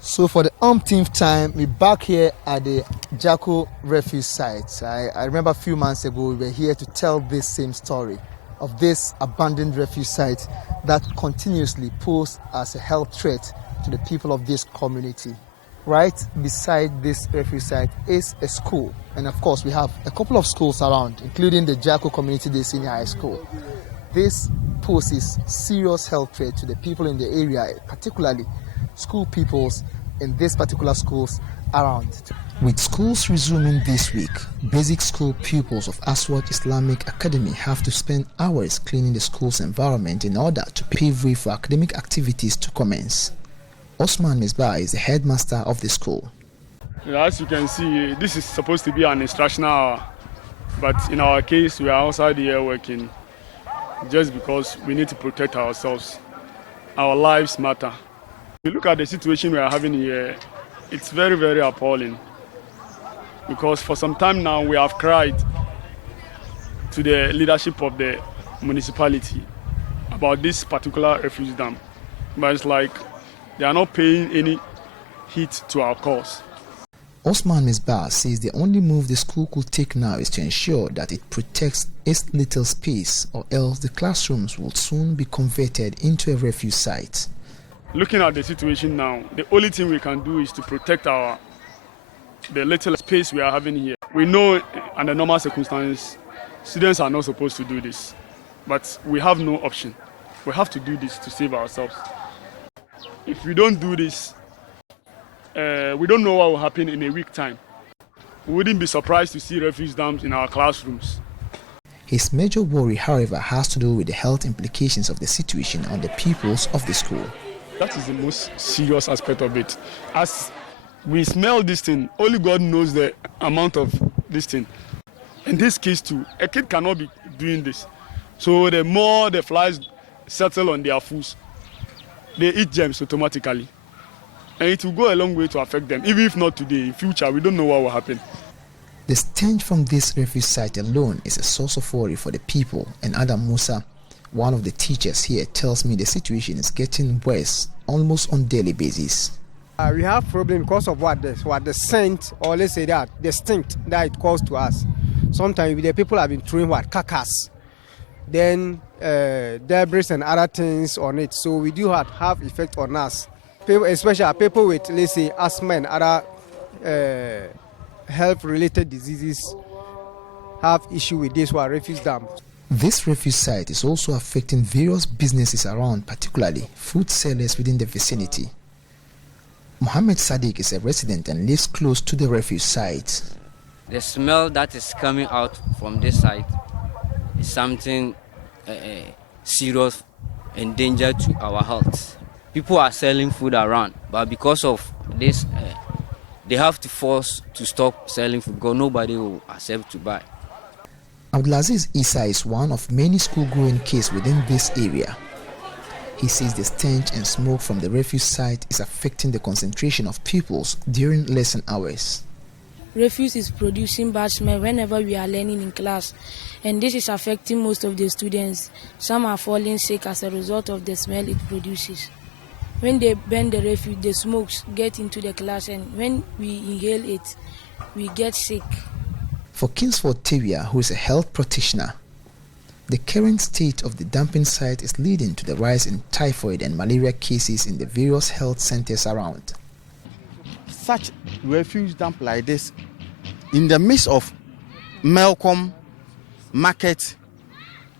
So for the umpteenth time, we're back here at the Gyarko Refuse site. I remember a few months ago we were here to tell this same story of this abandoned refuse site that continuously posed as a health threat to the people of this community. Right beside this refuse site is a school, and of course we have a couple of schools around, including the Gyarko Community Day Senior High School. This poses serious health threat to the people in the area, particularly school pupils in these particular schools around. With schools resuming this week, basic school pupils of Aswad Islamic Academy have to spend hours cleaning the school's environment in order to pave way for academic activities to commence. Osman Misbah is the headmaster of the school. As you can see, this is supposed to be an instructional hour, but in our case, we are outside here working just because we need to protect ourselves. Our lives matter. If you look at the situation we are having here, it's very, very appalling. Because for some time now, we have cried to the leadership of the municipality about this particular refuse dump. But it's like they are not paying any heed to our cause. Osman Misbah says the only move the school could take now is to ensure that it protects its little space, or else the classrooms will soon be converted into a refuse site. Looking at the situation now, the only thing we can do is to protect the little space we are having here. We know under normal circumstances, students are not supposed to do this, but we have no option. We have to do this to save ourselves. If we don't do this, we don't know what will happen in a week's time. We wouldn't be surprised to see refuse dumps in our classrooms. His major worry, however, has to do with the health implications of the situation on the pupils of the school. That is the most serious aspect of it. As we smell this thing, only God knows the amount of this thing. In this case too, a kid cannot be doing this. So the more the flies settle on their foods, they eat germs automatically. And it will go a long way to affect them. Even if not today, in future, we don't know what will happen. The stench from this refuse site alone is a source of worry for the people, and Adam Musa, one of the teachers here, tells me the situation is getting worse almost on a daily basis. We have problem because of what the scent, or let's say that the stink that it caused to us. Sometimes the people have been throwing carcass, then debris and other things on it. So we do have effect on us, people, especially people with, let's say, asthma and other health-related diseases have issue with this refuse dump. This refuse site is also affecting various businesses around, particularly food sellers within the vicinity. Mohammed Sadiq is a resident and lives close to the refuse site. The smell that is coming out from this site is something serious and danger to our health. People are selling food around, but because of this, they have to force to stop selling food because nobody will accept to buy. Abdulaziz Isa is one of many school-going kids within this area. He says the stench and smoke from the refuse site is affecting the concentration of pupils during lesson hours. Refuse is producing bad smell whenever we are learning in class, and this is affecting most of the students. Some are falling sick as a result of the smell it produces. When they burn the refuse, the smokes get into the class, and when we inhale it, we get sick. For Kingsford Tavia, who is a health practitioner, the current state of the dumping site is leading to the rise in typhoid and malaria cases in the various health centers around. Such refuse dump like this, in the midst of Malcolm Market,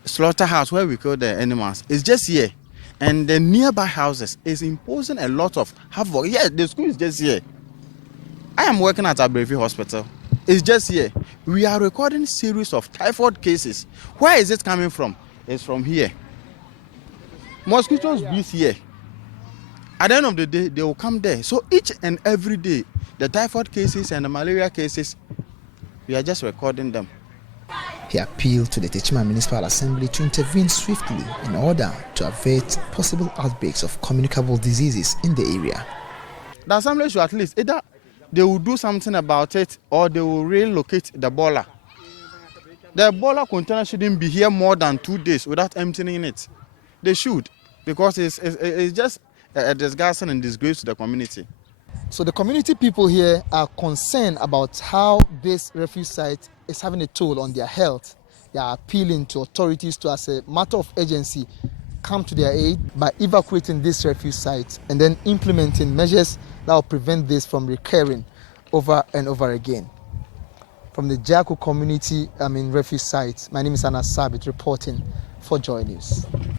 slaughterhouse where we kill the animals, is just here. And the nearby houses is imposing a lot of havoc. Yeah, the school is just here. I am working at a Brevi hospital. It's just here. We are recording series of typhoid cases. Where is it coming from? It's from here. Mosquitoes breathe here. At the end of the day, they will come there. So each and every day, the typhoid cases and the malaria cases, we are just recording them. He appealed to the Techima Municipal Assembly to intervene swiftly in order to avert possible outbreaks of communicable diseases in the area. The Assembly should at least either they will do something about it or they will relocate the boiler. The boiler container shouldn't be here more than 2 days without emptying it. They should, because it's just a disgusting and disgrace to the community. So the community people here are concerned about how this refuse site is having a toll on their health. They are appealing to authorities to, as a matter of urgency, come to their aid by evacuating this refuse site and then implementing measures that will prevent this from recurring over and over again. From the Gyarko refuse site, my name is Anna Sabit reporting for Joy News.